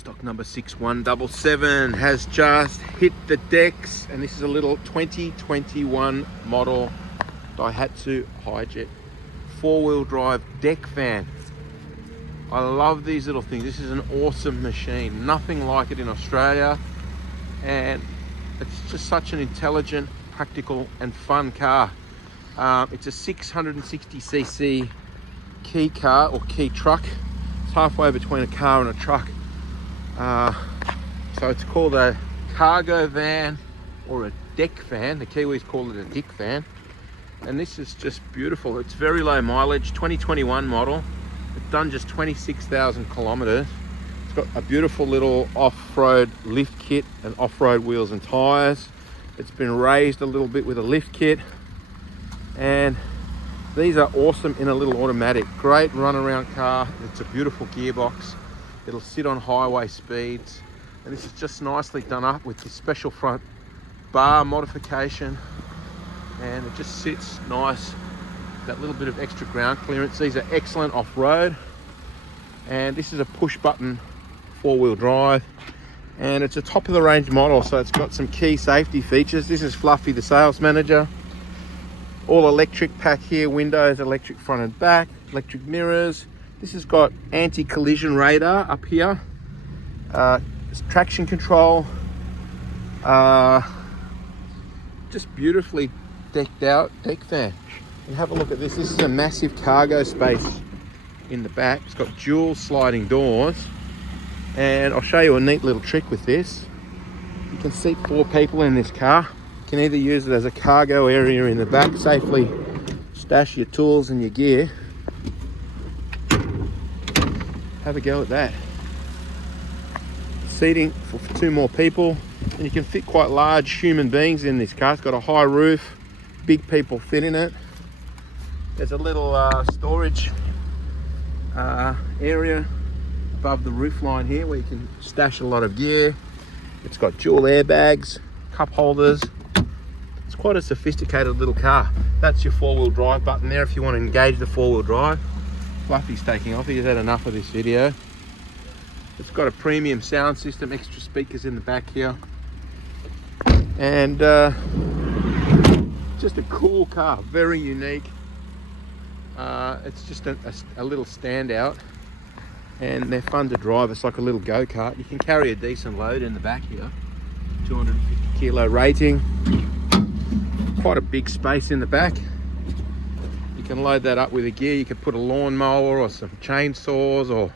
Stock number 6177 has just hit the decks, and this is a little 2021 model Daihatsu Hijet four-wheel drive deck van. I love these little things. This is an awesome machine. Nothing like it in Australia, and it's just such an intelligent, practical and fun car. It's a 660cc key car or key truck. It's halfway between a car and a truck. So it's called a cargo van or a deck van. The Kiwis call it a dick van. And this is just beautiful. It's very low mileage, 2021 model. It's done just 26,000 kilometers. It's got a beautiful little off-road lift kit and off-road wheels and tires. It's been raised a little bit with a lift kit. And these are awesome in a little automatic. Great run-around car. It's a beautiful gearbox. It'll sit on highway speeds. And this is just nicely done up with this special front bar modification. And it just sits nice. That little bit of extra ground clearance. These are excellent off-road. And this is a push-button four-wheel drive. And it's a top-of-the-range model, so it's got some key safety features. This is Fluffy, the sales manager. All electric pack here, windows, electric front and back, electric mirrors. This has got anti-collision radar up here. Traction control. Just beautifully decked out deck van. And have a look at this. This is a massive cargo space in the back. It's got dual sliding doors. And I'll show you a neat little trick with this. You can seat 4 people in this car. You can either use it as a cargo area in the back, safely stash your tools and your gear. Have a go at that. Seating for 2 more people, and you can fit quite large human beings in this car. It's got a high roof, big people fit in it. There's a little storage area above the roof line here where you can stash a lot of gear. It's got dual airbags, cup holders. It's quite a sophisticated little car. That's your 4-wheel drive button there if you want to engage the 4-wheel drive. Fluffy's taking off. He's had enough of this video. It's got a premium sound system, extra speakers in the back here. And just a cool car, very unique. It's just a little standout. And they're fun to drive. It's like a little go-kart. You can carry a decent load in the back here. 250 kilo rating. Quite a big space in the back. You can load that up with a gear. You can put a lawnmower or some chainsaws or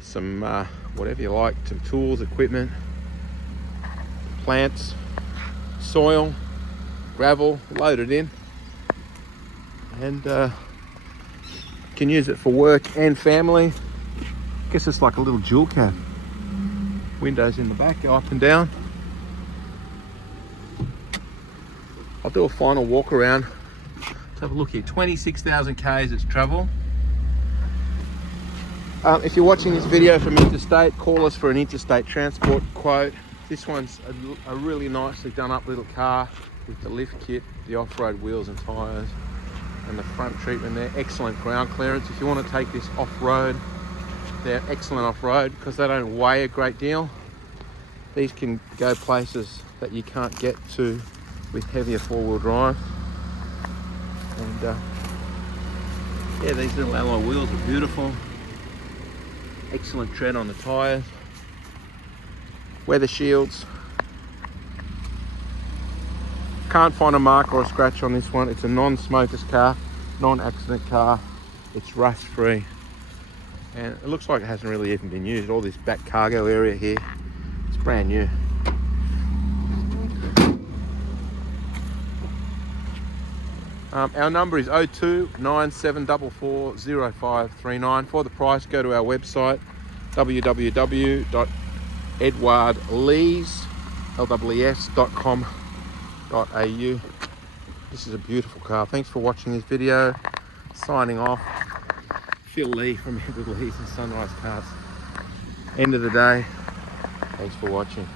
some whatever you like, some tools, equipment, plants, soil, gravel, load it in. And you can use it for work and family. I guess it's like a little dual cab. Windows in the back go up and down. I'll do a final walk around. Let's have a look here. 26,000 Ks it's travel. If you're watching this video from interstate, call us for an interstate transport quote. This one's a really nicely done up little car with the lift kit, the off-road wheels and tyres, and the front treatment there. Excellent ground clearance. If you want to take this off-road, they're excellent off-road because they don't weigh a great deal. These can go places that you can't get to with heavier 4-wheel drive. And yeah, these little alloy wheels are beautiful. Excellent tread on the tyres. Weather shields. Can't find a mark or a scratch on this one. It's a non-smoker's car, non-accident car. It's rust free. And it looks like it hasn't really even been used. All this back cargo area here, it's brand new. Our number is 02 9744 0539. For the price, go to our website www.edwardlees.com.au. This is a beautiful car. Thanks for watching this video. Signing off. Phil Lee from Edward Lees and SunRIseCars. End of the day. Thanks for watching.